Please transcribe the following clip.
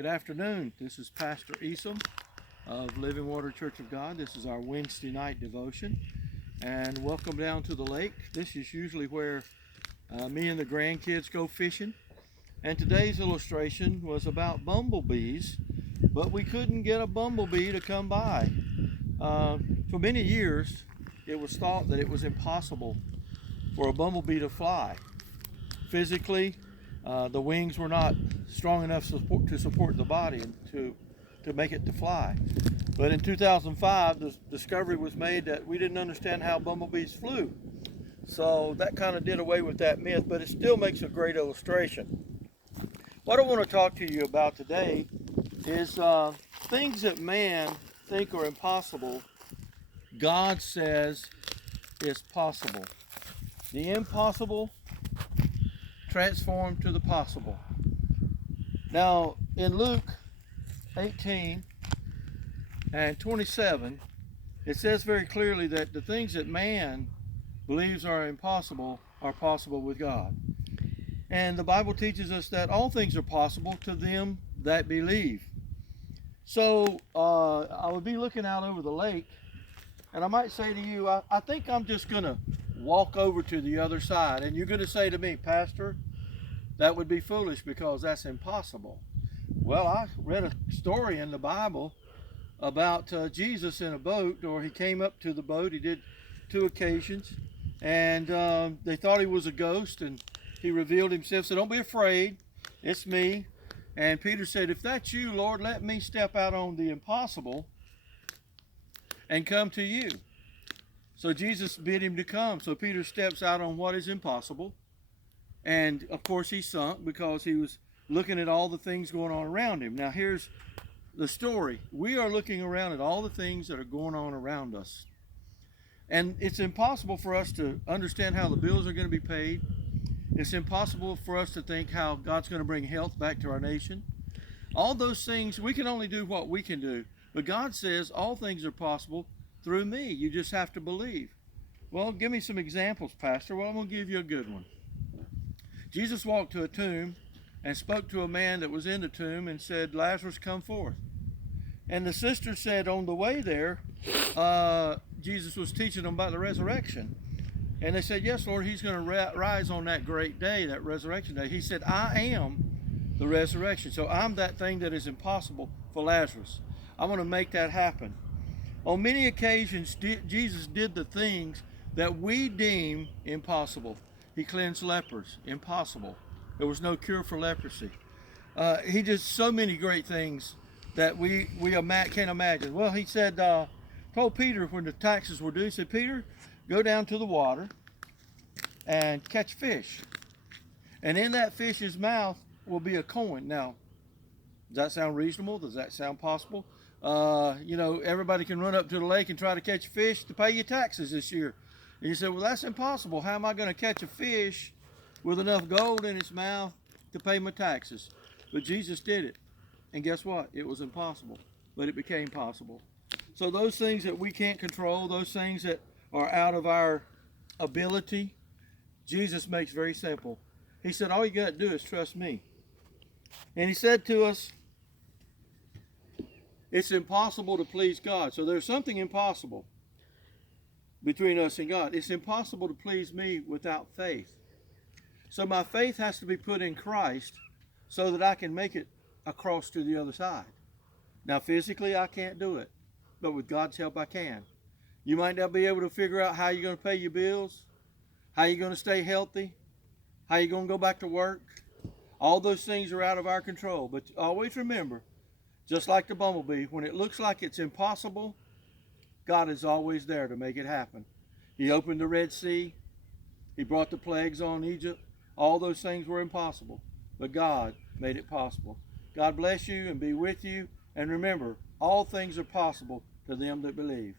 Good afternoon. This is Pastor Esom of Living Water Church of God. This is our Wednesday night devotion. And welcome down to the lake. This is usually where me and the grandkids go fishing. And today's illustration was about bumblebees, but we couldn't get a bumblebee to come by. For many years, it was thought that it was impossible for a bumblebee to fly. Physically, the wings were not strong enough to support the body and to make it to fly. But in 2005, the discovery was made that we didn't understand how bumblebees flew. So that kind of did away with that myth, but it still makes a great illustration. What I want to talk to you about today is things that man think are impossible, God says is possible. The impossible transformed to the possible. Now, in Luke 18 and 27, it says very clearly that the things that man believes are impossible are possible with God. And the Bible teaches us that all things are possible to them that believe. So I would be looking out over the lake, and I might say to you, I think I'm just going to walk over to the other side. And you're going to say to me, Pastor, that would be foolish because that's impossible. Well, I read a story in the Bible about Jesus in a boat, or he came up to the boat. He did 2 occasions, and they thought he was a ghost, and he revealed himself, said, "Don't be afraid, it's me." And Peter said, "If that's you, Lord, let me step out on the impossible and come to you." So Jesus bid him to come. So Peter steps out on what is impossible. And of course he sunk because he was looking at all the things going on around him. Now here's the story. We are looking around at all the things that are going on around us. And it's impossible for us to understand how the bills are going to be paid. It's impossible for us to think how God's going to bring health back to our nation. All those things, we can only do what we can do. But God says all things are possible through me. You just have to believe. Well, give me some examples, Pastor. Well, I'm going to give you a good one. Jesus walked to a tomb and spoke to a man that was in the tomb and said, "Lazarus, come forth." And the sister said on the way there, Jesus was teaching them about the resurrection. And they said, "Yes, Lord, he's going to rise on that great day, that resurrection day." He said, "I am the resurrection." So I'm that thing that is impossible for Lazarus. I'm going to make that happen. On many occasions, Jesus did the things that we deem impossible. He cleansed lepers, impossible. There was no cure for leprosy. He did so many great things that we can't imagine. Well, he said, told Peter when the taxes were due, he said, "Peter, go down to the water and catch fish. And in that fish's mouth will be a coin." Now, does that sound reasonable? Does that sound possible? Everybody can run up to the lake and try to catch fish to pay your taxes this year. And you say, "Well, that's impossible. How am I going to catch a fish with enough gold in its mouth to pay my taxes?" But Jesus did it. And guess what? It was impossible, but it became possible. So those things that we can't control, those things that are out of our ability, Jesus makes very simple. He said, all you got to do is trust me. And he said to us, it's impossible to please God. So there's something impossible between us and God. It's impossible to please me without faith. So my faith has to be put in Christ so that I can make it across to the other side. Now physically I can't do it, but with God's help I can. You might not be able to figure out how you're going to pay your bills, how you're going to stay healthy, how you're going to go back to work. All those things are out of our control. But always remember, just like the bumblebee, when it looks like it's impossible, God is always there to make it happen. He opened the Red Sea. He brought the plagues on Egypt. All those things were impossible, but God made it possible. God bless you and be with you. And remember, all things are possible to them that believe.